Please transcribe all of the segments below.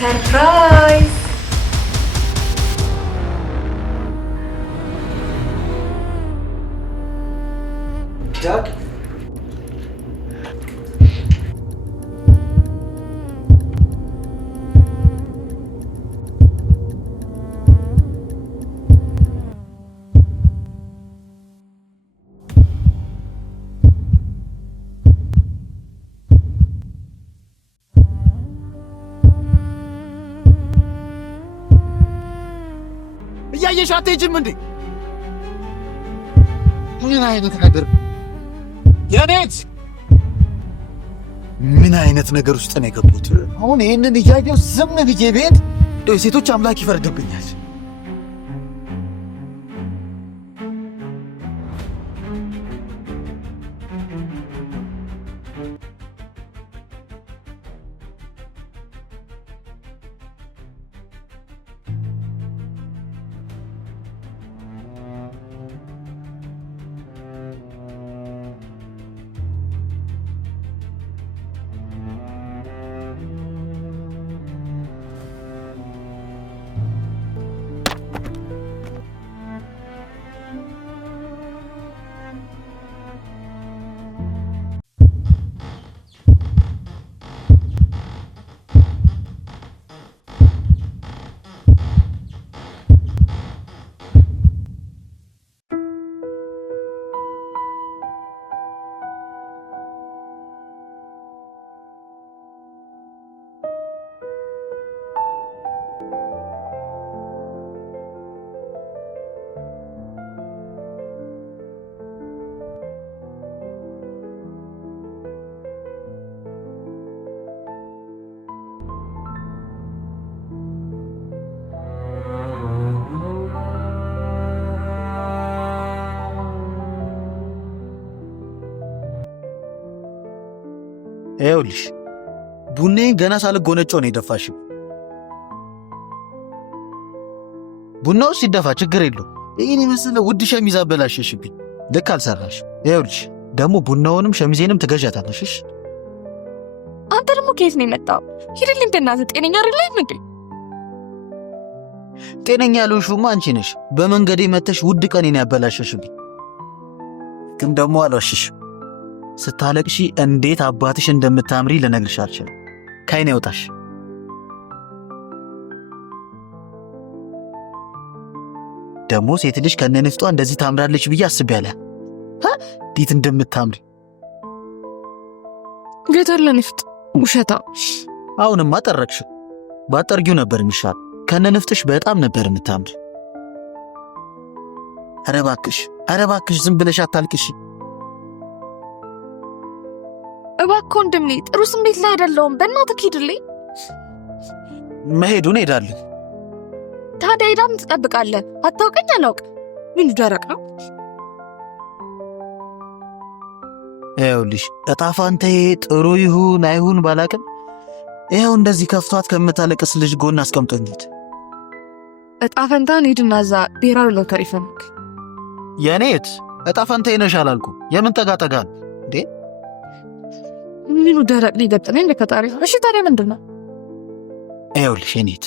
ሰርፕራይዝ! ዳግ እያየሽ አትሄጂም እንዴ? ምን አይነት ነገር የኔት ምን አይነት ነገር ውስጥ ነው የገቡት? አሁን ይሄንን እያየሁ ዝም ብዬ ቤት ሴቶች አምላክ ይፈርድብኛል። ይኸውልሽ ቡናዬን ገና ሳልጎነጨው ነው የደፋሽው። ቡናው ሲደፋ ችግር የለው። ይህን የመሰለ ውድ ሸሚዝ አበላሸሽብኝ። ልክ አልሰራሽ። ይኸውልሽ ደግሞ ቡናውንም ሸሚዜንም ትገዣታለሽ። አንተ ደግሞ ከየት ነው የመጣው? ሂድልኝ በእናትህ። ጤነኛ አይደለም እንዴ? ጤነኛ ያልሆንሽውማ አንቺ ነሽ። በመንገዴ መተሽ ውድ ቀኔን ያበላሸሽብኝ። ግን ደግሞ አልዋሽሽም። ስታለቅሺ እንዴት አባትሽ እንደምታምሪ ልነግርሽ አልችልም። ከዓይኔ ያውጣሽ። ደግሞ ሴት ልጅ ከነንፍጧ እንደዚህ ታምራለች ብዬ አስቤያለሁ። እንዴት እንደምታምሪ ገተር ለንፍጥ ውሸታ። አሁንማ ጠረቅሽ። ባጠርጊው ነበር የሚሻል። ከነንፍጥሽ በጣም ነበር የምታምሪ። ኧረ እባክሽ ዝም ብለሽ አታልቅሽ። እባክህ ወንድሜ፣ ጥሩ ስሜት ላይ አይደለሁም። በእናትህ ሂድልኝ። መሄዱን ሄዳለሁ። ታዲያ ሄዳም ትጠብቃለህ? አታውቀኝ? አላውቅ። ምን ደረቅ ነው? ይኸውልሽ እጣ ፋንታዬ ጥሩ ይሁን አይሁን ባላቅም ይኸው እንደዚህ ከፍቷት ከምታለቅስ ልጅ ጎን አስቀምጦኝት። እጣ ፈንታን ሂድና እዛ ብሔራዊ ሎተሪ ፈልግ። የኔት እጣ ፋንታዬ ነሽ አላልኩም? የምን ጠጋጠጋ እንዴ? ምኑ ደረቅ ሊገጥመኝ ለፈጣሪ። እሺ ታዲያ ምንድን ነው? ይኸውልሽ የኔት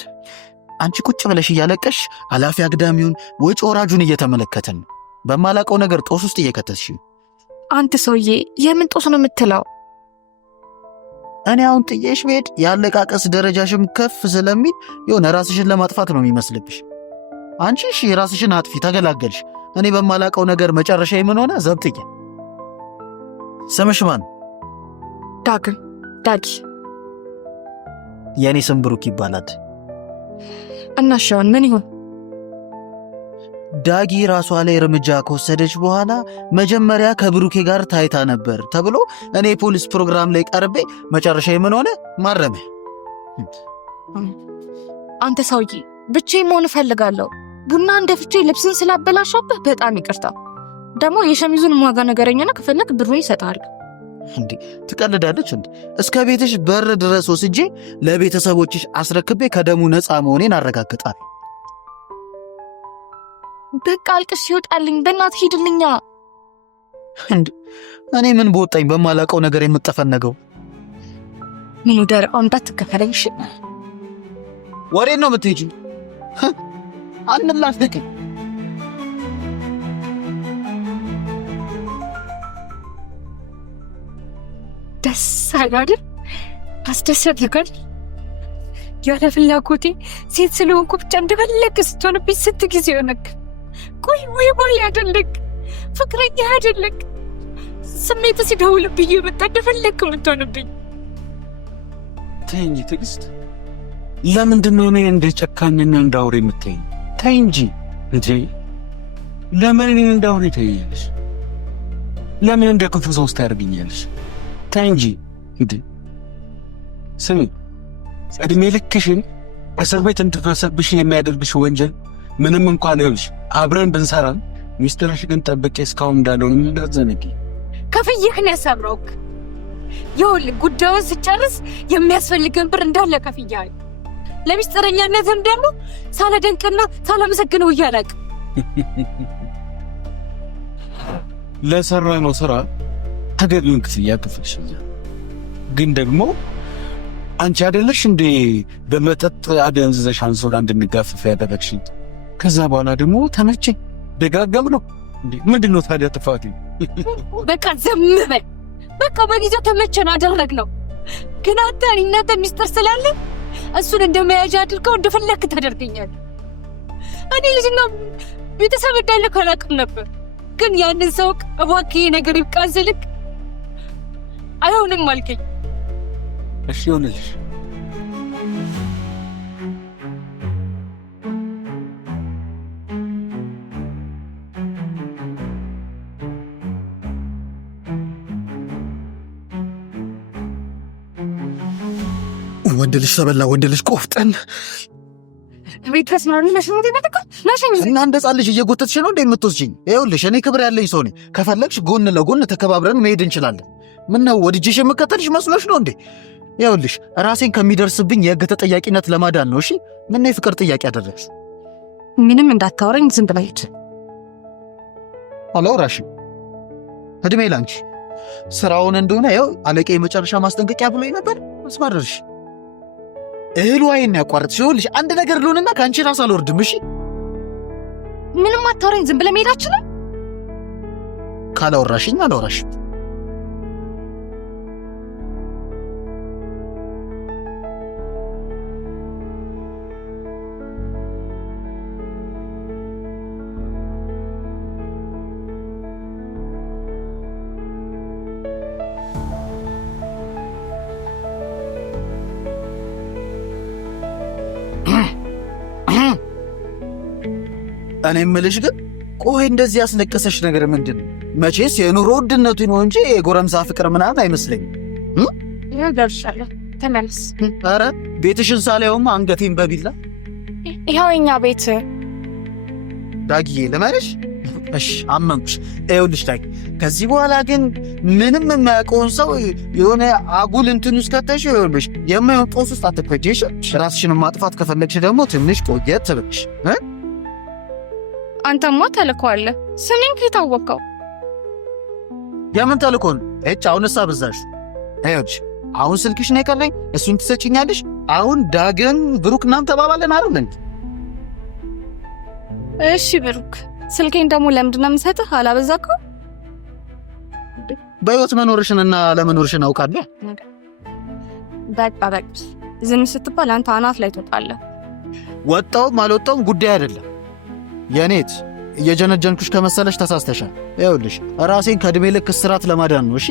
አንቺ ቁጭ ብለሽ እያለቀሽ ኃላፊ አግዳሚውን ወጪ ወራጁን እየተመለከተን ነው። በማላቀው ነገር ጦስ ውስጥ እየከተትሽ። አንተ ሰውዬ የምን ጦስ ነው የምትለው? እኔ አሁን ጥዬሽ ብሄድ ያለቃቀስ ደረጃሽም ከፍ ስለሚል የሆነ ራስሽን ለማጥፋት ነው የሚመስልብሽ። አንቺ እሺ ራስሽን አጥፊ፣ ተገላገልሽ። እኔ በማላቀው ነገር መጨረሻ የምን ሆነ? ዘብጥዬ። ስምሽ ማን? ዳጊ። የእኔ ስም ብሩክ ይባላል። እናሻውን ምን ይሆን? ዳጊ ራሷ ላይ እርምጃ ከወሰደች በኋላ መጀመሪያ ከብሩኬ ጋር ታይታ ነበር ተብሎ እኔ ፖሊስ ፕሮግራም ላይ ቀርቤ መጨረሻ የምን ሆነ? ማረሚያ። አንተ ሰውዬ ብቻዬን መሆን እፈልጋለሁ። ቡና እንደፍቼ ልብስን ስላበላሻብህ በጣም ይቅርታ። ደግሞ የሸሚዙን ዋጋ ነገረኝና ከፈለግ ብሩን ይሰጣል። እንዴ ትቀልዳለች እንዴ? እስከ ቤትሽ በር ድረስ ወስጄ ለቤተሰቦችሽ አስረክቤ ከደሙ ነፃ መሆኔን አረጋግጣል። በቃ አልቅስ ይወጣልኝ። በእናትህ ሂድልኛ። እንዴ እኔ ምን በወጣኝ በማላውቀው ነገር የምጠፈነገው? ምን ደረቅ አምጣት ትከፈለኝ። እሺ ወሬን ነው የምትሄጂው? አንላፍቅ። ደስ አይላል? አስደሰተከል? ያለ ፍላጎቴ ሴት ስለሆንኩ ብቻ እንደፈለግ ስትሆንብኝ ስንት ጊዜ ሆነክ? ቆይ ወይ ባል አይደለክ፣ ፍቅረኛ አይደለክ። ስሜት ሲደውልብኝ የመጣ እንደፈለግ የምትሆንብኝ። ተይ እንጂ ትዕግስት፣ ለምንድን ነው እኔ እንደ ጨካኝና እንደ አውሬ የምትይኝ? ተይ እንጂ እንጂ ለምን እኔን እንደ አውሬ ትይኛለሽ? ለምን እንደ ክፉ ሰው ታደርጊኛለሽ? ተይ እንጂ እንዴ! ስሚ፣ እድሜ ልክሽን እስር ቤት እንድትወሰብሽ የሚያደርግሽ ወንጀል ምንም እንኳን ይኸውልሽ አብረን ብንሰራም ሚስጥርሽ ግን ጠብቄ እስካሁን እንዳለውን እንዳትዘነጊ። ከፍዬህን ያሰብረውክ ይኸውልህ፣ ጉዳዩን ስጨርስ የሚያስፈልገን ብር እንዳለ ከፍያል። ለሚስጥረኛነትም ደግሞ ሳላደንቅና ሳላመሰግነው እያላቅ ለሰራነው ስራ ተገቢውን ክፍያ ከፍልሽኛል። ግን ደግሞ አንቺ አይደለሽ እንዴ በመጠጥ አደንዝዘሽ አንሶላ እንድንጋፍፍ ያደረግሽኝ? ከዛ በኋላ ደግሞ ተመቸኝ፣ ደጋገም ነው እንዴ? ምንድነው ታዲያ ጥፋቴ? በቃ ዝም በል። በቃ በጊዜው ተመቸን አደረግነው። ግን አንተ እናንተ ሚስጥር ስላለ እሱን እንደመያዣ አድርገው እንደፈለክ ታደርገኛል። እኔ ልጅና ቤተሰብ እንዳለ አላውቅም ነበር። ግን ያንን ሰው እባክህ ነገር ይብቃን ስልክ አይሆንም አልከኝ። እሺ ይሁንልሽ። ወንድ ልጅ ተበላ፣ ወንድ ልጅ ቆፍጠን። ቤት ተስማሩ ለሽንት ይመጣ ናሽኝ እና እንደ ሕፃን ልጅ እየጎተትሽ ነው እንዴ የምትወስጂኝ? ይኸውልሽ እኔ ክብር ያለኝ ሰው ነኝ። ከፈለግሽ ጎን ለጎን ተከባብረን መሄድ እንችላለን። ምነው ወድጄሽ የምከተልሽ መስሎሽ ነው እንዴ? ይኸውልሽ ራሴን ከሚደርስብኝ የሕግ ተጠያቂነት ለማዳን ነው። እሺ ምነው የፍቅር ጥያቄ አደረግሽ? ምንም እንዳታወራኝ ዝም ብለህ ሂድ። አላወራሽም። እድሜ ላንቺ። ስራውን እንደሆነ ያው አለቄ የመጨረሻ ማስጠንቀቂያ ብሎኝ ነበር። መስማርሽ እህሉ አይን ያቋርጥሽ። ይኸውልሽ አንድ ነገር ልሆንና ከአንቺ ራስ አልወርድም። እሺ ምንም አታወራኝ፣ ዝም ብለህ መሄድ አትችልም? ካላወራሽኝ አላወራሽም። እኔ የምልሽ ግን ቆይ እንደዚህ ያስለቀሰሽ ነገር ምንድን ነው? መቼስ የኑሮ ውድነቱ ነው እንጂ የጎረምሳ ፍቅር ምናምን አይመስለኝም። ደርሻለሁ፣ ተመለስ። ኧረ ቤትሽን ሳላየውም አንገቴን በቢላ። ይኸው የኛ ቤት። ዳጊዬ ልመርሽ? እሺ አመንኩሽ። ይኸውልሽ ዳጊ፣ ከዚህ በኋላ ግን ምንም የማያውቀውን ሰው የሆነ አጉል እንትን ውስጥ ከተሽ ይኸውልሽ የማይሆን ጦስ ውስጥ አትከጂሽ። ራስሽን ማጥፋት ከፈለግሽ ደግሞ ትንሽ ቆየት ትበልሽ። አንተማ ተልኮአለህ። ስሜን ከታወቀው የምን ተልኮ ነው? አሁንስ አበዛሽ። ይኸውልሽ አሁን ስልክሽ ነው የቀረኝ፣ እሱን ትሰጪኛለሽ። አሁን ዳግም ብሩክ እናም ተባባለን አይደል? እሺ ብሩክ፣ ስልኬን ደግሞ ለምንድን ነው የምሰጥህ? አላበዛከው? በሕይወት መኖርሽንና ለመኖርሽን አውቃለሁ። በቃ ዝም ስትባል አንተ አናት ላይ ትወጣለህ። ወጣውም አልወጣውም ጉዳይ አይደለም። የኔት እየጀነጀንኩሽ ከመሰለሽ ተሳስተሻል። ይኸውልሽ ራሴን ከዕድሜ ልክ እስራት ለማዳን ነው። እሺ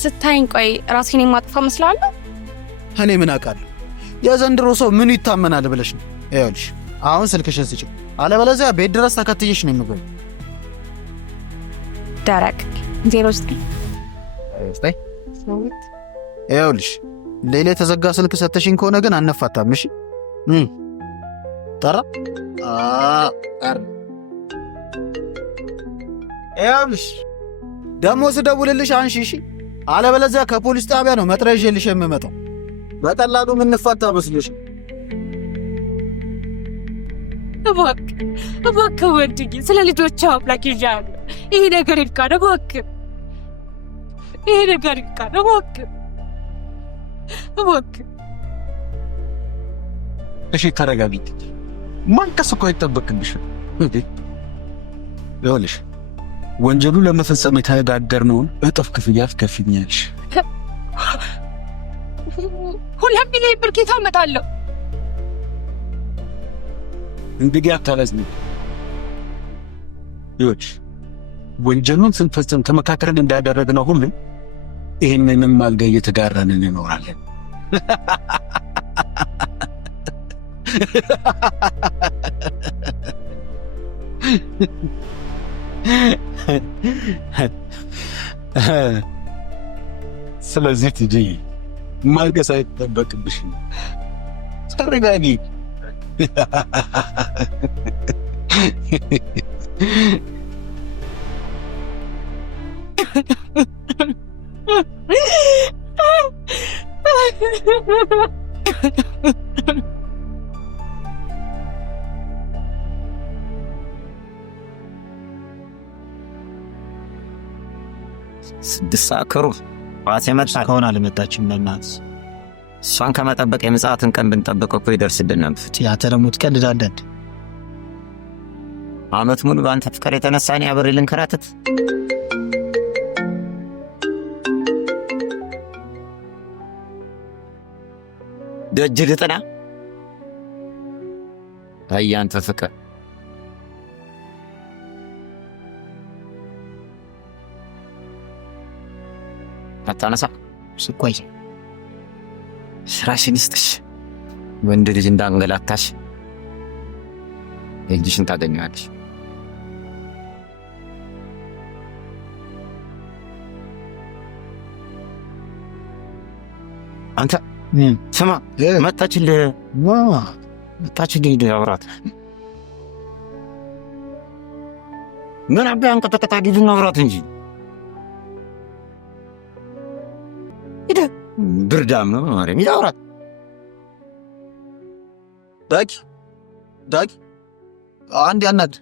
ስታይኝ ቆይ ራሴን የማጥፋ መስላለሁ? እኔ ምን አውቃለሁ? የዘንድሮ ሰው ምኑ ይታመናል ብለሽ ነው? ይኸውልሽ አሁን ስልክሽን ስጪው፣ አለበለዚያ ቤት ድረስ ተከትዬሽ ነው የምገኝ። ደረቅ 09 ይኸውልሽ ሌላ የተዘጋ ስልክ ሰተሽኝ ከሆነ ግን አነፋታም። እሺ ጠራ ይኸውልሽ ደግሞ ስደውልልሽ አንሺ እሺ፣ አለበለዚያ ከፖሊስ ጣቢያ ነው መጥሪያ ይዤልሽ የምመጣው። በቀላሉ የምንፋታ መስሎሽ? እባክህ ወንድዬ፣ ስለ ልጆች አምላክ ይዣለሁ። ይሄ ነገር ይልቃል። እባክህ ይሄ ነገር ይልቃል። እባክህ እሺ ተረጋጊ። ማልቀስ እኮ አይጠበቅብሽም እንዴ? ይኸውልሽ ወንጀሉ ለመፈጸም የተጋገርነውን እጥፍ ክፍያ ትከፍይኛለሽ። 2 ሚሊዮን ብር ኬታ እመጣለሁ። እንግዲህ አታላዝኝ። ይኸውልሽ ወንጀሉን ስንፈጽም ተመካከረን እንዳደረግነው ሁሉ ይህንንም አልጋ እየተጋራን እንኖራለን። ስለዚህ ትጂ ማልቀስ አይጠበቅብሽም። ተረጋጊ። ስድስት ሰዓት ከሩብ ራሴ መጣ። እስካሁን አልመጣችም። በእናትህ እሷን ከመጠበቅ የምጽአትን ቀን ብንጠብቅ እኮ ይደርስልን ነበር። ያንተ ደግሞ ትቀልዳለህ። ዓመት ሙሉ በአንተ ፍቅር የተነሳ እኔ አብሬ ልንከራተት። ደጅ ልጥና። አይ ያንተ ፍቅር አታነሳ። ስቆይ ስራሽን ይስጥሽ። ወንድ ልጅ እንዳንገላታሽ እጅሽን ታገኘዋለሽ። አንተ ስማ፣ መጣችልህ ሂድ አውራት። ምን አባይ አንቀጠቀጣ ሂድና አውራት እንጂ ሂድ። ብርዳም ነው ማርያም፣ ሂድ አውራት። ዳጊ አንድ ያናድ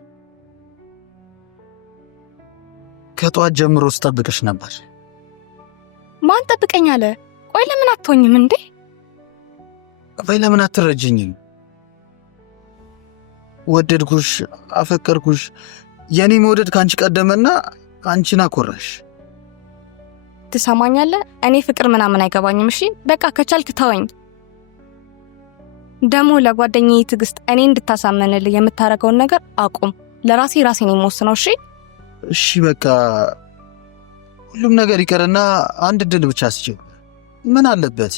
ከጠዋት ጀምሮ ስጠብቅሽ ነበር። ማን ጠብቀኝ አለ? ቆይ ለምን አትሆኝም እንዴ? ቆይ ለምን አትረጅኝም? ወደድኩሽ፣ አፈቀርኩሽ። የኔ መውደድ ካንቺ ቀደመና አንቺን አኮራሽ። ትሰማኛለህ? እኔ ፍቅር ምናምን አይገባኝም። እሺ በቃ ከቻልክ ተወኝ። ደግሞ ለጓደኛዬ ትዕግስት እኔ እንድታሳመንልህ የምታደርገውን ነገር አቁም። ለራሴ ራሴን የምወስነው። እሺ እሺ በቃ ሁሉም ነገር ይቀርና አንድ ድል ብቻ ስጪው። ምን አለበት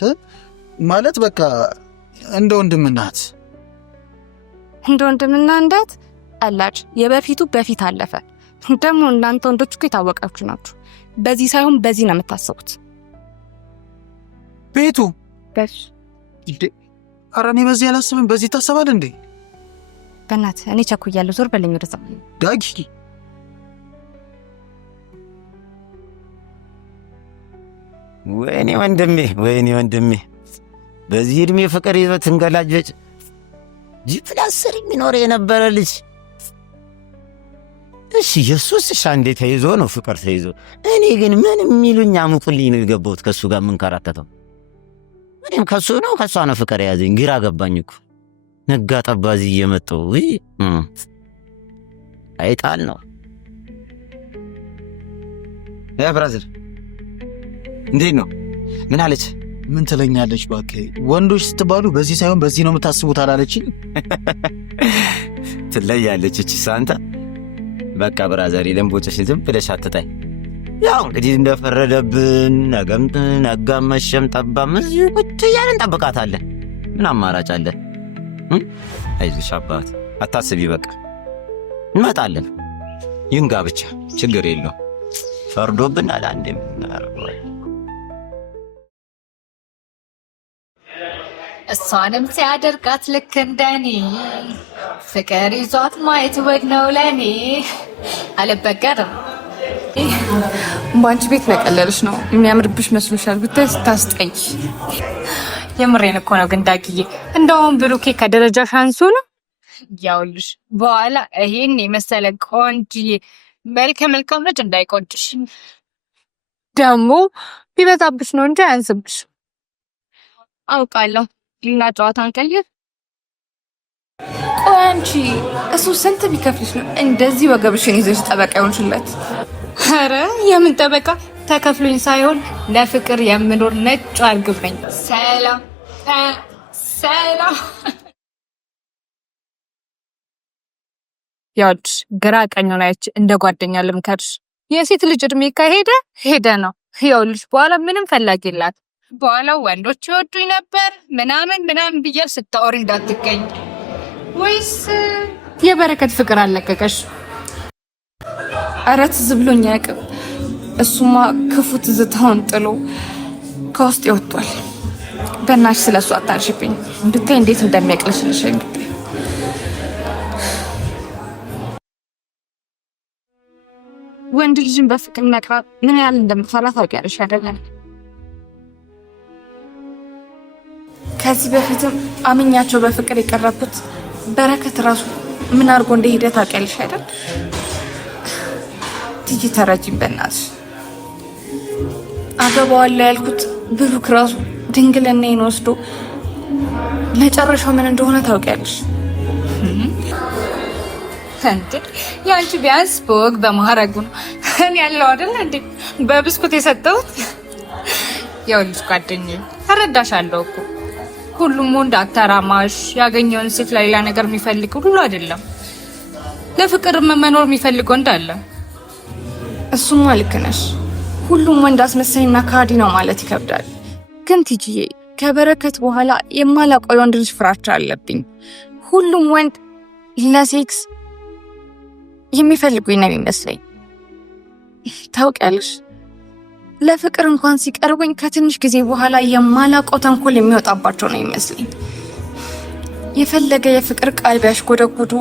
ማለት በቃ እንደ ወንድምናት እንደ ወንድምና እንዳት አላጭ። የበፊቱ በፊት አለፈ። ደግሞ እናንተ ወንዶች እኮ የታወቃችሁ ናችሁ። በዚህ ሳይሆን በዚህ ነው የምታስቡት። ቤቱ በሽ ኧረ እኔ በዚህ አላስብም። በዚህ ታሰባል እንዴ? በእናትህ እኔ ቸኩያለሁ። ዞር በለኝ ወደዛ። ዳጊ ወይኔ ወንድሜ በዚህ እድሜ ፍቅር ይዞት እንገላጀጭ ጂፕላስር የሚኖር የነበረ ልጅ። እሺ የሱስ አንዴ ተይዞ ነው ፍቅር ተይዞ። እኔ ግን ምን የሚሉኝ አሙቁልኝ ነው የገባሁት ከሱ ጋር የምንከራተተው። እኔም ከሱ ነው ከሷ ነው ፍቅር የያዘኝ። ግራ ገባኝ እኮ ነጋ ጠባዚ እየመጣሁ አይጣል ነው። ያ ብራዘር እንዴት ነው? ምን አለች? ምን ትለኛለች? እባክህ ወንዶች ስትባሉ በዚህ ሳይሆን በዚህ ነው የምታስቡት አላለችኝ? ትለያለች እቺ ሳንታ። በቃ ብራዘር ለምቦጭሽን ዝም ብለሽ አትጣይ። ያው እንግዲህ እንደፈረደብን ነጋም መሸም ጠባም እዚህ ቁጭ እያልን እንጠብቃታለን። ምን አማራጭ አለ? አይዞሽ አባት አታስቢ፣ በቃ እንመጣለን። ይንጋ ብቻ ችግር የለው። ፈርዶብናል አንዴም እሷንም ሲያደርጋት ልክ እንደኔ ፍቅር ይዟት ማየት ወግ ነው ለኔ። አልበገርም። በአንቺ ቤት መቀለልሽ ነው የሚያምርብሽ መስሎሻል። ብታይ ስታስጠይ። የምሬን እኮ ነው። ግን ዳጊዬ እንደውም ብሩኬ ከደረጃሽ አንሶ ነው። ያውልሽ በኋላ ይሄን የመሰለ ቆንጅዬ መልከ መልካም ልጅ እንዳይቆጭሽ። ደግሞ ቢበዛብሽ ነው እንጂ አያንስብሽ። አውቃለሁ። እና ጨዋታን ቀይር። ቆይ አንቺ እሱ ስንት ቢከፍልሽ ነው እንደዚህ ወገብሽን ይዘሽ ጠበቃ ይሆንሽለት? ኧረ የምን ጠበቃ ተከፍሎኝ ሳይሆን ለፍቅር የምኖር ነጭ አርግብ ነኝ። ሰላም ሰላም። ያውልሽ ግራ ቀኙን አይቼ እንደ ጓደኛ ልምከርሽ። የሴት ልጅ እድሜ ከሄደ ሄደ ነው። ያውልሽ በኋላ ምንም ፈላጊ የላት። በኋላ ወንዶች ይወዱኝ ነበር ምናምን ብያል ስታወሪ እንዳትገኝ። ወይስ የበረከት ፍቅር አለቀቀሽ? ኧረ ትዝ ብሎኝ አያውቅም። እሱማ ክፉ ትዝታውን ጥሎ ከውስጥ ይወጥቷል። በእናትሽ ስለሱ አታንሽብኝ። ብታይ እንዴት እንደሚያቅልሽልሽ ብታይ። ወንድ ልጅን በፍቅር መቅረብ ምን ያህል እንደምፈራ ታውቂያለሽ አይደለም? ከዚህ በፊትም አምኛቸው በፍቅር የቀረብኩት በረከት ራሱ ምን አድርጎ እንደሄደ ታውቂያለሽ አይደል? ትጂ ተረጂኝ በእናትሽ። አገባዋለሁ ያልኩት ብሩክ ራሱ ድንግልናዬን ወስዶ መጨረሻው ምን እንደሆነ ታውቂያለሽ? እንዴ ያንቺ ቢያንስ በወግ በማረጉ ነው። እኔ ያለው አይደል እንዴ በብስኩት የሰጠሁት። ያውልሽ ጓደኛዬ ተረዳሻለሁ እኮ ሁሉም ወንድ አተራማሽ ያገኘውን ሴት ለሌላ ነገር የሚፈልግ ሁሉ አይደለም። ለፍቅር መኖር የሚፈልግ ወንድ አለ። እሱማ ልክ ነሽ። ሁሉም ወንድ አስመሳይና ካዲ ነው ማለት ይከብዳል። ግን ቲጂዬ ከበረከት በኋላ የማላውቀው ወንድ ልጅ ፍራቻ አለብኝ። ሁሉም ወንድ ለሴክስ የሚፈልጉኝ ነው የሚመስለኝ። ታውቂያለሽ ለፍቅር እንኳን ሲቀርቡኝ ከትንሽ ጊዜ በኋላ የማላውቀው ተንኮል የሚወጣባቸው ነው የሚመስለኝ። የፈለገ የፍቅር ቃል ቢያሽጎደጉዱ፣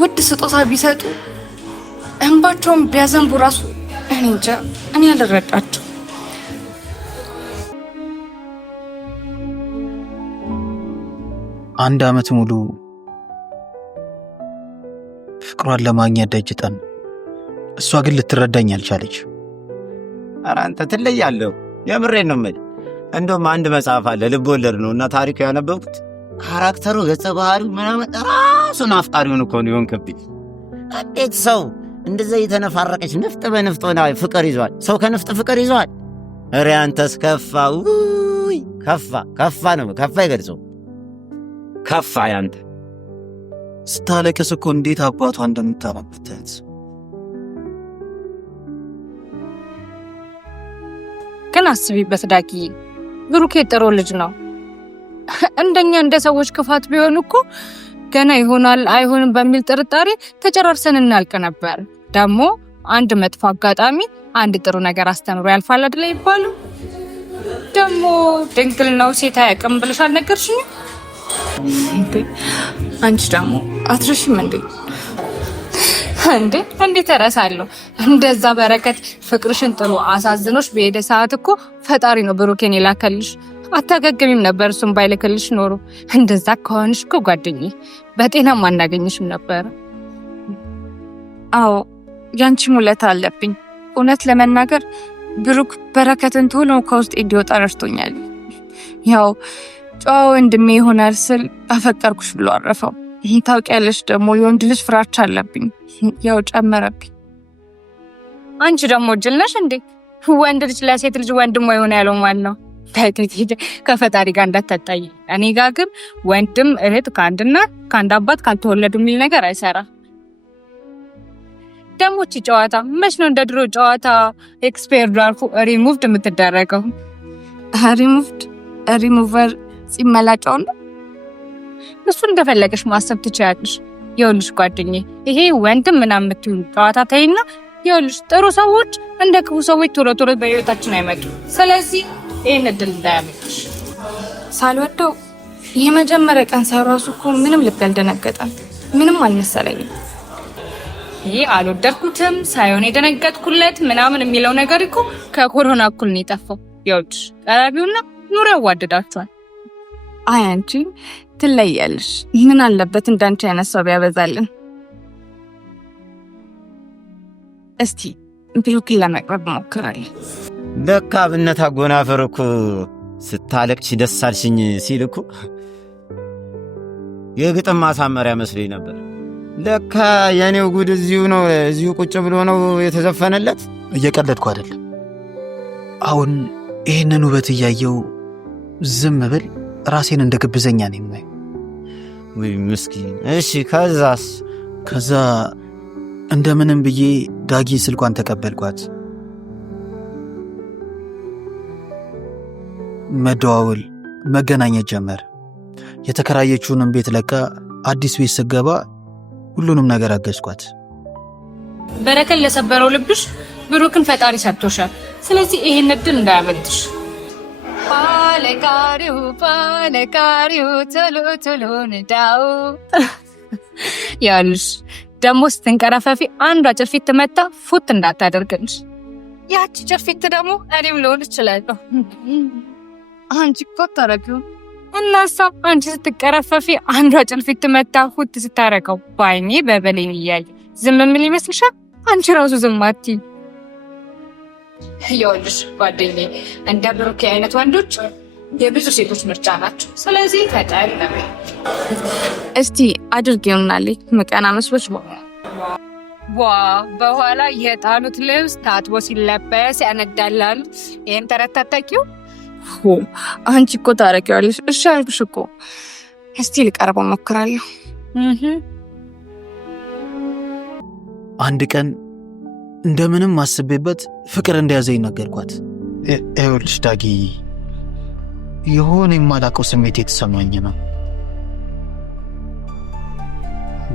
ውድ ስጦታ ቢሰጡ፣ እንባቸውን ቢያዘንቡ ራሱ እኔ እንጃ እኔ አልረዳቸው። አንድ አመት ሙሉ ፍቅሯን ለማግኘት ደጅጠን፣ እሷ ግን ልትረዳኝ አልቻለች። ኧረ አንተ ትለያለህ። የምሬን ነው የምልህ። እንደውም አንድ መጽሐፍ አለ ልብ ወለድ ነው እና ታሪኩ ያነበብኩት ካራክተሩ ገጸ ባህሪው ምናምን ራሱን አፍቃሪውን እኮ ነው የሆንክብኝ። እንዴት ሰው እንደዛ የተነፋረቀች ንፍጥ በንፍጥ ሆና ፍቅር ይዟል። ሰው ከንፍጥ ፍቅር ይዟል። ኧረ አንተስ ከፋ። ውይ ከፋ ነው ከፋ ይገልጸው ከፋ። ያንተ ስታለቅስ እኮ እንዴት አባቷ እንደምታራበት ግን አስቢበት ዳጊዬ፣ ብሩኬ ጥሩ ልጅ ነው። እንደኛ እንደ ሰዎች ክፋት ቢሆን እኮ ገና ይሆናል አይሆንም በሚል ጥርጣሬ ተጨራርሰን እናልቅ ነበር። ደግሞ አንድ መጥፎ አጋጣሚ አንድ ጥሩ ነገር አስተምሮ ያልፋል አይደል ይባሉ። ደግሞ ድንግል ነው ሴት አያውቅም ብለሽ አልነገርሽኝም? አንቺ ደግሞ አትረሽም እንዴ? እንዴት እረሳለሁ? እንደዛ በረከት ፍቅርሽን ጥሎ አሳዝኖሽ በሄደ ሰዓት እኮ ፈጣሪ ነው ብሩኬን የላከልሽ። አታገግሚም ነበር እሱም ባይልክልሽ ኖሮ። እንደዛ ከሆንሽ እኮ ጓደኛዬ በጤናም አናገኝሽም ነበር። አዎ ያንቺ ሙለት አለብኝ። እውነት ለመናገር ብሩክ በረከትን ቶሎ ከውስጥ እንዲወጣ ረድቶኛል። ያው ጨዋ ወንድሜ ይሆናል ስል አፈቀርኩሽ ብሎ አረፈው። ታውቂያለሽ ደግሞ የወንድ ልጅ ፍራቻ አለብኝ። ያው ጨመረብኝ። አንቺ ደግሞ ጅል ነሽ እንዴ? ወንድ ልጅ ለሴት ልጅ ወንድሟ ይሆን ያለው ማለት ነው። ከፈጣሪ ጋር እንዳታጣይ። እኔ ጋር ግን ወንድም እህት ከአንድና ከአንድ አባት ካልተወለዱ የሚል ነገር አይሰራ። ደግሞ እቺ ጨዋታ መች ነው እንደ ድሮ ጨዋታ ኤክስፓየርድ አልፎ ሪሙቭድ የምትደረገው? ሪሙቨር ሲመላጫው ነው። እሱ እንደፈለገሽ ማሰብ ትችያለሽ። ይኸውልሽ ጓደኛዬ ይሄ ወንድም ምናምን የምትይው ጨዋታ ተይና፣ ይኸውልሽ ጥሩ ሰዎች እንደ ክፉ ሰዎች ቶሎ በህይወታችን አይመጡም። ስለዚህ ይሄን እድል እንዳያመልጥሽ። ሳልወደው የመጀመሪያ ቀን ሳይራሱ እኮ ምንም ልብ ያልደነገጠም ምንም አልመሰለኝም። ይሄ አልወደድኩትም ሳይሆን የደነገጥኩለት ምናምን የሚለው ነገር እኮ ከኮሮና እኩል ነው የጠፋው። ይኸውልሽ ቀራቢውና ኑሮ ያዋደዳቸዋል። አይ አንቺ ትለያለሽ። ምን አለበት እንዳንቺ አይነት ሰው ቢያበዛልን። እስቲ ብሩክን ለመቅረብ ሞክራለሁ። ለካ አብነት አጎናፍር እኮ ስታለቅሽ ደስ አልሽኝ ሲል እኮ የግጥም ማሳመሪያ መስሎኝ ነበር። ለካ የኔው ጉድ እዚሁ ቁጭ ብሎ ነው የተዘፈነለት። እየቀለድኩ አይደለም። አሁን ይህንን ውበት እያየው ዝም ብል ራሴን እንደ ግብዘኛ ነው የማየው። ወይ ምስኪን። እሺ ከዛስ? ከዛ እንደምንም ብዬ ዳጊ ስልኳን ተቀበልኳት። መደዋወል መገናኘት ጀመር። የተከራየችውንም ቤት ለቃ አዲስ ቤት ስገባ ሁሉንም ነገር አገዝኳት። በረከት ለሰበረው ልብሽ ብሩክን ፈጣሪ ሰጥቶሻል። ስለዚህ ይሄን እድል እንዳያመልጥሽ። ባለቃሪው ቶሎ ንዳው። ያልሽ ደግሞ ስትንቀረፈፊ አንዷ ጭልፊት ትመታ ፉት እንዳታደርግልሽ። ያቺ ጭልፊት ደግሞ እኔም ልሆን እችላለሁ። አንቺ እኮ ታረጊው እናሳ አንቺ ስትቀረፈፊ አንዷ ጭልፊት ትመታ ፉት ስታረቀው ባይኔ በበሌን እያየ ዝም ምን ይመስልሻል? አንቺ ራሱ ዝም አትይ። ይኸውልሽ ጓደኛዬ፣ እንደ ብሩኬ አይነት ወንዶች የብዙ ሴቶች ምርጫ ናቸው። ስለዚህ ፈጣሪ ነው። እስቲ አድርጌውናለኝ መቀና መስሎሽ በኋላ የጣሉት ልብስ ታጥቦ ሲለበስ ያነዳላሉ። ይህን ተረት አታውቂው? አንቺ እኮ ታረቂዋለሽ። እሺ አልኩሽ እኮ። እስቲ ልቀርበው ሞክራለሁ። አንድ ቀን እንደምንም አስቤበት ፍቅር እንደያዘኝ ነገርኳት። ይኸውልሽ ዳጊ፣ የሆነ የማላውቀው ስሜት የተሰማኝ ነው።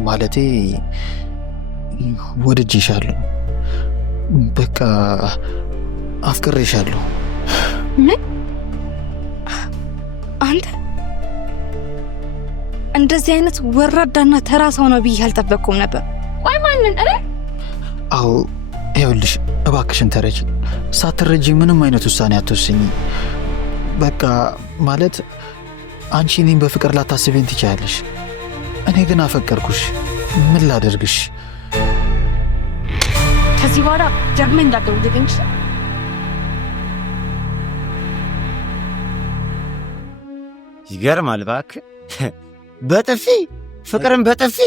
ማለቴ ወድጄሻለሁ፣ በቃ አፍቅሬሻለሁ። ምን? አንተ እንደዚህ አይነት ወራዳና ተራ ሰው ነው ብዬ አልጠበቅኩም ነበር። ቆይ ማንን? አዎ ይኸውልሽ እባክሽን ተረጂ። ሳትረጂ ምንም አይነት ውሳኔ አትወስኝ። በቃ ማለት አንቺ እኔም በፍቅር ላታስቢኝ ትችያለሽ። እኔ ግን አፈቀርኩሽ። ምን ላደርግሽ? ከዚህ በኋላ ጀርመን እንዳትደውልልኝ። ይገርማል እባክህ። በጥፊ ፍቅርን በጥፊ።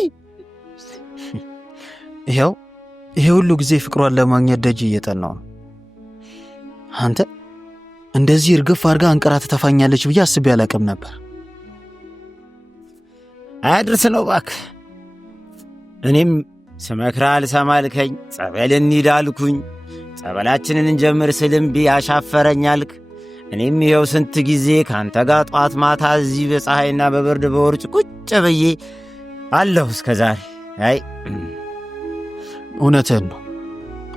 ይኸው ይሄ ሁሉ ጊዜ ፍቅሯን ለማግኘት ደጅ እየጠናው ነው። አንተ እንደዚህ እርግፍ አድርጋ አንቀራ ትተፋኛለች ብዬ አስቤ አላቅም ነበር። አያድርስ ነው እባክህ። እኔም ስመክራ አልሰማ አልከኝ፣ ጸበል እንሂድ አልኩኝ። ጸበላችንን እንጀምር ስልምቢ አሻፈረኝ አልክ። እኔም ይኸው ስንት ጊዜ ከአንተ ጋር ጧት ማታ እዚህ በፀሐይና በብርድ በውርጭ ቁጭ ብዬ አለሁ እስከ ዛሬ። አይ እውነትህን ነው።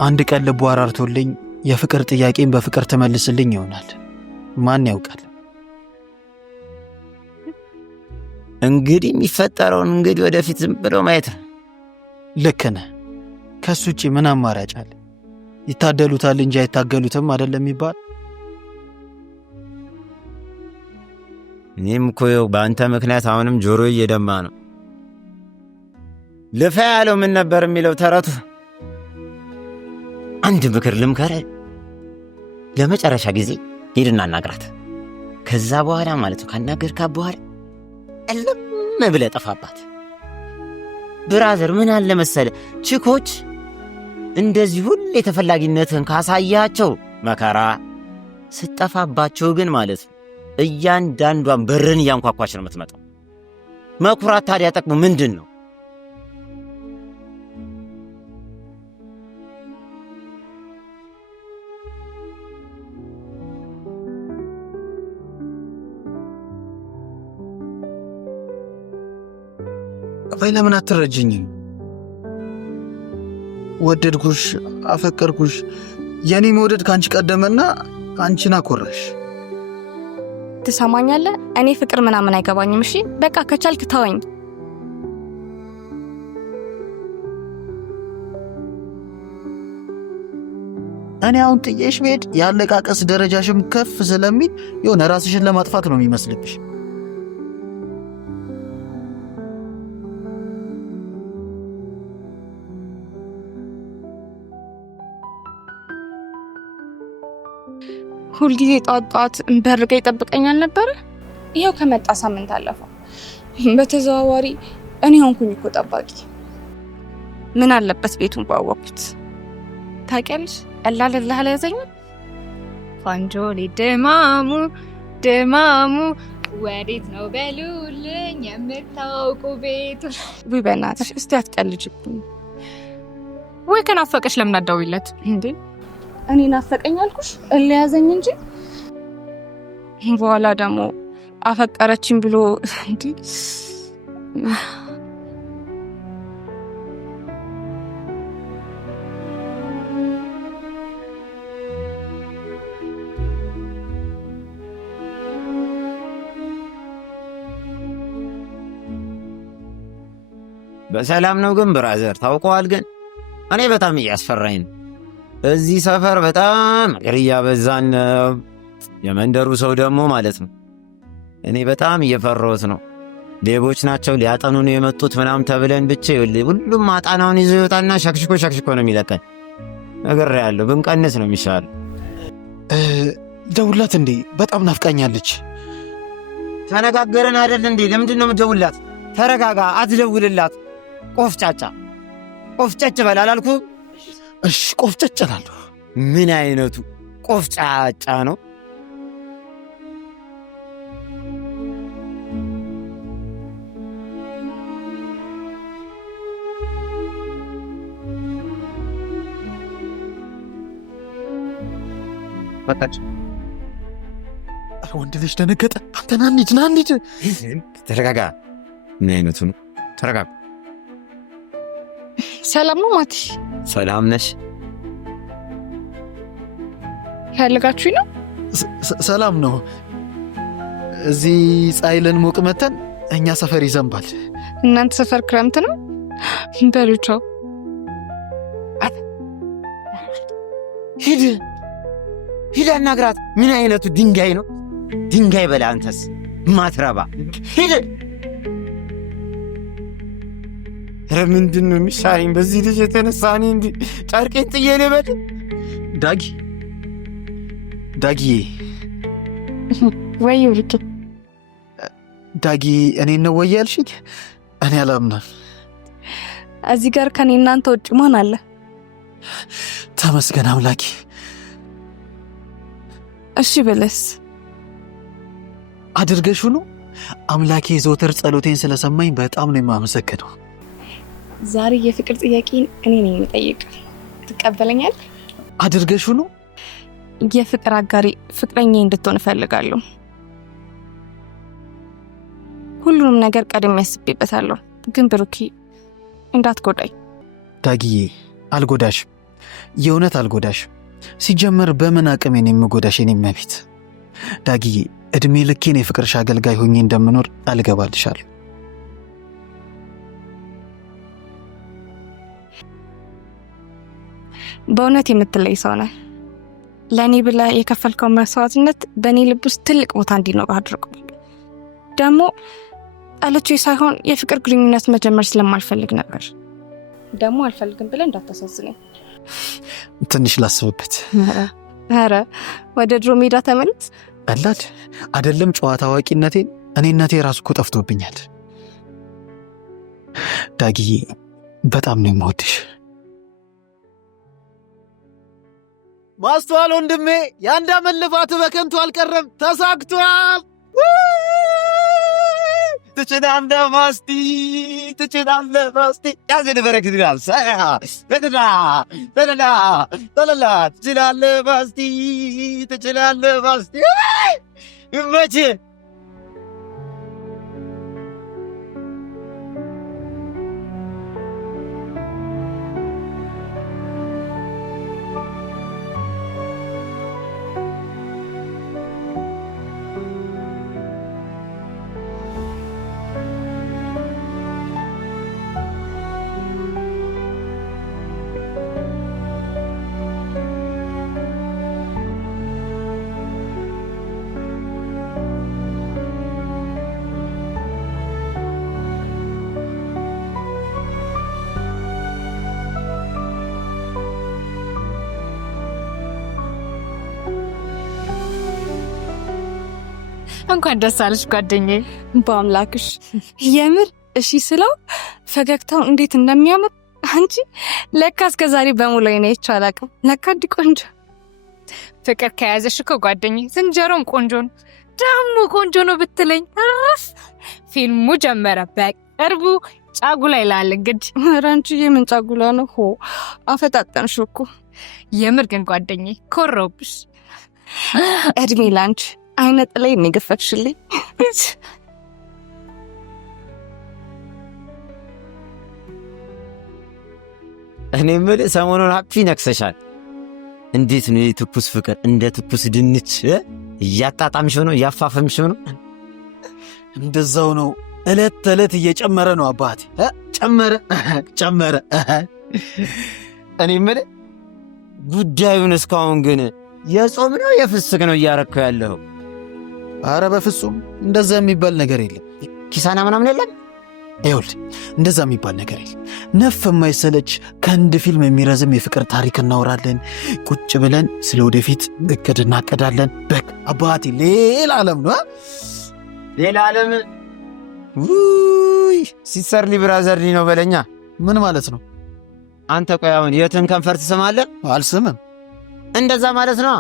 አንድ ቀን ልቡ አራርቶልኝ የፍቅር ጥያቄን በፍቅር ትመልስልኝ ይሆናል። ማን ያውቃል? እንግዲህ የሚፈጠረውን እንግዲህ ወደፊት ዝም ብሎ ማየት ነው። ልክ ነህ። ከሱ ውጭ ምን አማራጭ አለ? ይታደሉታል እንጂ አይታገሉትም አይደለም የሚባል። እኔም እኮ በአንተ ምክንያት አሁንም ጆሮ እየደማ ነው። ልፋ ያለው ምን ነበር የሚለው ተረቱ? አንድ ምክር ልምከረ፣ ለመጨረሻ ጊዜ ሄድና አናግራት። ከዛ በኋላ ማለት ነው ካናገርካት በኋላ እልም ብለህ ጠፋባት። ብራዘር ምን አለ መሰለ፣ ቺኮች እንደዚህ ሁሌ ተፈላጊነትን ካሳያቸው መከራ፣ ስጠፋባቸው ግን ማለት ነው እያንዳንዷን በርን እያንኳኳች ነው የምትመጣው። መኩራት ታዲያ ጠቅሙ ምንድን ነው? ወይ ለምን አትረጅኝም? ወደድኩሽ፣ አፈቀርኩሽ። የኔ መውደድ ካንቺ ቀደመና አንቺን አኮራሽ። ትሰማኛለህ? እኔ ፍቅር ምናምን አይገባኝም። እሺ በቃ ከቻልክ ተወኝ። እኔ አሁን ጥዬሽ ብሄድ ያለቃቀስ ደረጃሽም ከፍ ስለሚል የሆነ ራስሽን ለማጥፋት ነው የሚመስልብሽ። ሁልጊዜ ጧት ጧት በር ጋ ይጠብቀኛል ነበር። ይኸው ከመጣ ሳምንት አለፈው። በተዘዋዋሪ እኔ ሆንኩኝ እኮ ጠባቂ። ምን አለበት ቤቱን ባወቅኩት። ታውቂያለሽ እላለህ አለዘኝ ፋንጆሊ ድማሙ ድማሙ ወዴት ነው በሉልኝ የምታውቁ ቤቱ። ውይ በእናትሽ እስቲ አትቀልጅብኝ። ወይ ከናፈቀሽ ለምን አትደውይለት እንዴ? እኔ ናፈቀኝ አልኩሽ እለያዘኝ እንጂ በኋላ ደግሞ አፈቀረችኝ ብሎ እንዴ። በሰላም ነው ግን ብራዘር ታውቀዋል። ግን እኔ በጣም እያስፈራኝ ነው። እዚህ ሰፈር በጣም ነገር እያበዛን ነው። የመንደሩ ሰው ደግሞ ማለት ነው እኔ በጣም እየፈራሁት ነው። ሌቦች ናቸው ሊያጠኑ ነው የመጡት ምናምን ተብለን ብቻ ሁሉም አጣናውን ይዞ ይወጣና ሸክሽኮ ነው የሚለቀን። ነገር ያለው ብንቀንስ ነው የሚሻለው። ደውላት እንዴ? በጣም ናፍቃኛለች። ተነጋገረን አይደል እንዴ? ለምንድን ነው የምትደውላት? ተረጋጋ፣ አትደውልላት። ቆፍጨጭ በል አላልኩህ? እሺ ቆፍጨጭ እላለሁ። ምን አይነቱ ቆፍጫጫ ነው? መጣች። ወንድ ልጅ ደነገጠ። አንተ ና እንሂድ። ተረጋጋ። ምን አይነቱ ነው? ተረጋጋ። ሰላም ነው ማቲ? ሰላም ነሽ? ፈልጋችሁኝ ነው? ሰላም ነው። እዚህ ፀሐይለን ሞቅ መተን እኛ ሰፈር ይዘንባል። እናንተ ሰፈር ክረምት ነው? በሉቻው ሂድ አናግራት። ምን አይነቱ ድንጋይ ነው? ድንጋይ በላ አንተስ ማትረባ ሂድ። ኧረ ምንድን ነው የሚሻለኝ በዚህ ልጅ የተነሳ? እኔ እንዲህ ጨርቄን ጥዬ ልበል? ዳጊዬ ወይ ብርቱ ዳጊ እኔን ነው ወይ ያልሽኝ? እኔ አላምናም። እዚህ ጋር ከኔ እናንተ ውጭ ማን አለ? ተመስገን አምላኬ። እሺ ብለስ አድርገሽው ነው? አምላኬ ዘወትር ጸሎቴን ስለሰማኝ በጣም ነው የማመሰግነው። ዛሬ የፍቅር ጥያቄን እኔ ነኝ የምጠይቀው። ትቀበለኛል? አድርገሽው ነው? የፍቅር አጋሪ ፍቅረኛ እንድትሆን እፈልጋለሁ። ሁሉንም ነገር ቀድሜ ያስቤበታለሁ። ግን ብሩኪ እንዳትጎዳኝ። ዳጊዬ አልጎዳሽም፣ የእውነት አልጎዳሽም። ሲጀመር በምን አቅሜን የምጎዳሽ? የኔ መቤት ዳጊዬ እድሜ ልኬን የፍቅርሽ አገልጋይ ሆኜ እንደምኖር አልገባልሻለሁ። በእውነት የምትለይ ሰው ነህ። ለእኔ ብላ የከፈልከው መስዋዕትነት በእኔ ልብ ውስጥ ትልቅ ቦታ እንዲኖር አድርጎ ደግሞ ጠልቼ ሳይሆን የፍቅር ግንኙነት መጀመር ስለማልፈልግ ነበር። ደግሞ አልፈልግም ብለህ እንዳታሳዝነኝ። ትንሽ ላስብበት። ኧረ ወደ ድሮ ሜዳ ተመለስ። ቀላል አይደለም ጨዋታ አዋቂነቴን እኔነቴ ራሱ እኮ ጠፍቶብኛል። ዳጊዬ በጣም ነው የምወድሽ። ማስተዋል ወንድሜ፣ የአንድ ዓመት ልፋት በከንቱ አልቀረም፣ ተሳክቷል። ትችላለህ ማስቲ፣ ትችላለህ ማስቲ። ያዘን በረክት ይላል ትችላለህ ማስቲ፣ ትችላለህ ማስቲ። ይመችህ። እንኳን ደስ አለሽ ጓደኛዬ። በአምላክሽ የምር እሺ ስለው ፈገግታው እንዴት እንደሚያምር አንቺ ለካ እስከዛሬ በሙሉ አይኔ አይቻላቅም። ለካ እንዲህ ቆንጆ ፍቅር ከያዘሽ እኮ ጓደኛዬ ዝንጀሮም ቆንጆ ነው። ደግሞ ቆንጆ ነው ብትለኝ ፊልሙ ጀመረ። በቅርቡ ጫጉላ ይላል እንግዲህ። ኧረ አንቺዬ ምን ጫጉላ ነው? ሆ አፈጣጠንሽ እኮ። የምር ግን ጓደኛዬ ኮረውብሽ። እድሜ ላንቺ አይነ ጥላይ የሚገፈክሽልኝ። እኔ የምልህ ሰሞኑን ሀፒ ነክሰሻል። እንዴት ነው የትኩስ ፍቅር እንደ ትኩስ ድንች እያጣጣምሽ ነው? እያፋፈምሽ ነው? እንደዛው ነው። እለት ተዕለት እየጨመረ ነው አባቴ። ጨመረ። እኔ የምልህ ጉዳዩን እስካሁን ግን የጾም ነው የፍስክ ነው እያረከው ያለው? አረ በፍጹም እንደዛ የሚባል ነገር የለም። ኪሳና ምናምን የለም። ይኸውልህ እንደዛ የሚባል ነገር የለም። ነፍ የማይሰለች ከአንድ ፊልም የሚረዝም የፍቅር ታሪክ እናወራለን። ቁጭ ብለን ስለ ወደፊት እቅድ እናቀዳለን። በቃ አባቴ ሌላ ዓለም ነው። ሌላ ዓለም ውይ ሲሰርሊ ብራዘርሊ ነው በለኛ። ምን ማለት ነው? አንተ ቆይ አሁን የትን ከንፈር ትስማለህ? አልስምም። እንደዛ ማለት ነው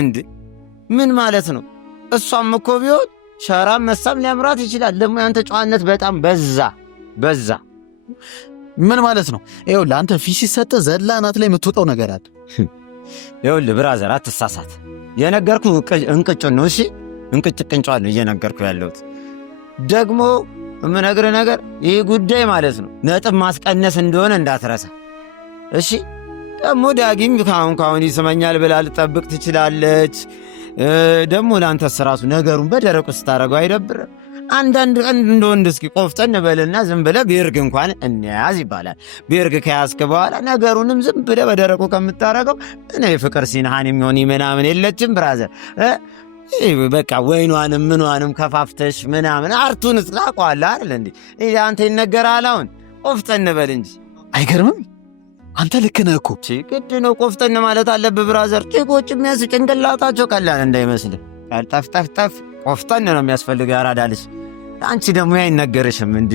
እንዴ? ምን ማለት ነው? እሷም እኮ ቢሆን ሸራም መሳም ሊያምራት ይችላል። ደግሞ ያንተ ጨዋነት በጣም በዛ። ምን ማለት ነው? ይኸውልህ አንተ ፊት ሲሰጥ ዘላ ናት ላይ የምትወጣው ነገር አለ። ይኸውልህ ብራዘር አትሳሳት። የነገርኩህ እንቅጩን ነው። እሺ እንቅጭ ቅንጫዋን ነው እየነገርኩ ያለሁት። ደግሞ የምነግርህ ነገር ይህ ጉዳይ ማለት ነው ነጥብ ማስቀነስ እንደሆነ እንዳትረሳ እሺ። ደግሞ ዳጊም ካሁን ይስመኛል ብላ ልጠብቅ ትችላለች። ደግሞ ለአንተስ ራሱ ነገሩን በደረቁ ስታደረገው አይደብርም? አንዳንድ ቀን እንደ ወንድ እስኪ ቆፍጠን በልና ዝም ብለህ ቢርግ እንኳን እንያዝ ይባላል። ቢርግ ከያዝክ በኋላ ነገሩንም ዝም ብለህ በደረቁ ከምታደረገው እኔ ፍቅር ሲንሃን የሚሆን ምናምን የለችም ብራዘር። በቃ ወይኗንም ምኗንም ከፋፍተሽ ምናምን አርቱን ስላቋዋለ አይደል እንዴ? አንተ ይነገራል። አሁን ቆፍጠን በል እንጂ አይገርምም? አንተ ልክ ነህ እኮ። ግድ ነው ቆፍጠን ማለት አለብህ ብራዘር። ጭቆጭ የሚያስ ጭንቅላታቸው ቀላል እንዳይመስልህ። ጠፍጠፍጠፍ ቆፍጠን ነው የሚያስፈልገው ያራዳልሽ። አንቺ ደግሞ አይነገርሽም እንዴ?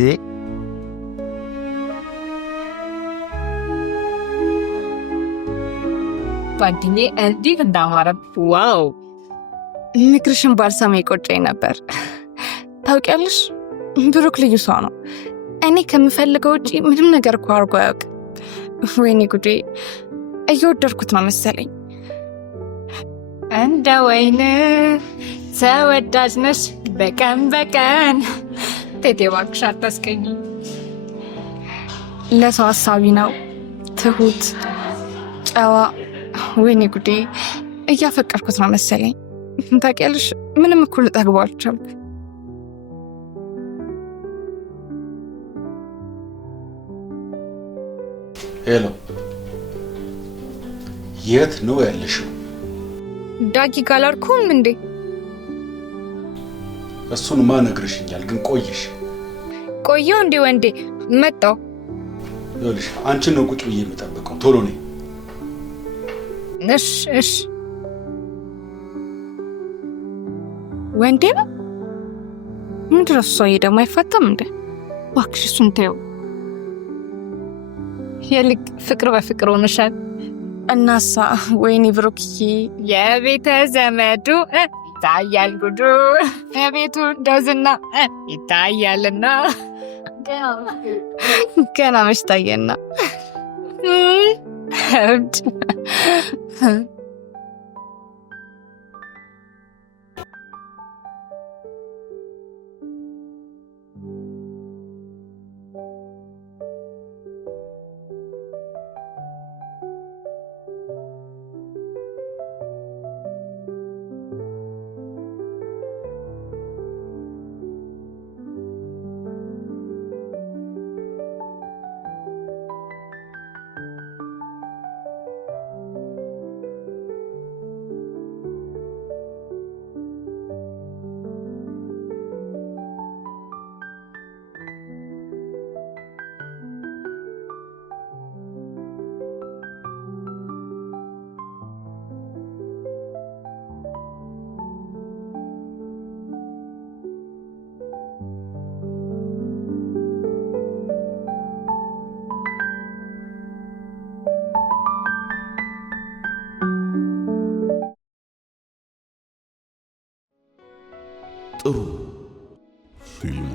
ጓደኜ እንዲህ እንዳማረብ ዋው! ምክርሽን ባልሰማ ይቆጨኝ ነበር። ታውቂያለሽ ብሩክ ልዩ ሰው ነው። እኔ ከምፈልገው ውጪ ምንም ነገር እኮ አድርጎ አያውቅም። ወይኔ ጉዴ እየወደድኩት ነው መሰለኝ። እንደ ወይን ተወዳጅ ነሽ በቀን በቀን። ቴቴ እባክሽ አታስቀኝ። ለሰው ሀሳቢ ነው፣ ትሁት፣ ጨዋ። ወይኔ ጉዴ እያፈቀርኩት ነው መሰለኝ። ታውቂያለሽ ምንም እኮ ልጠግበው አልቻልኩም። ሄሎ፣ የት ነው ያለሽው? ዳጊ ጋላርኩም እንዴ? እሱን ማ ነግርሽኛል፣ ግን ቆየሽ። ቆየው እንዴ ወንዴ? መጣው። ይኸውልሽ አንቺን ነው ቁጭ ብዬ የምጠብቀው። ቶሎ ነይ። እሺ ወንዴ ነው ምንድን ነው? ሰውዬ ደግሞ አይፋታም እንዴ? እባክሽ እሱን ተይው። የልቅ ፍቅር በፍቅር ሆነሻል። እናሳ ወይኔ ብሩክዬ የቤተ ዘመዱ ይታያል ጉዱ፣ የቤቱ እንደዝና ይታያልና ገና መች ታየና ጥሩ ፊልሙ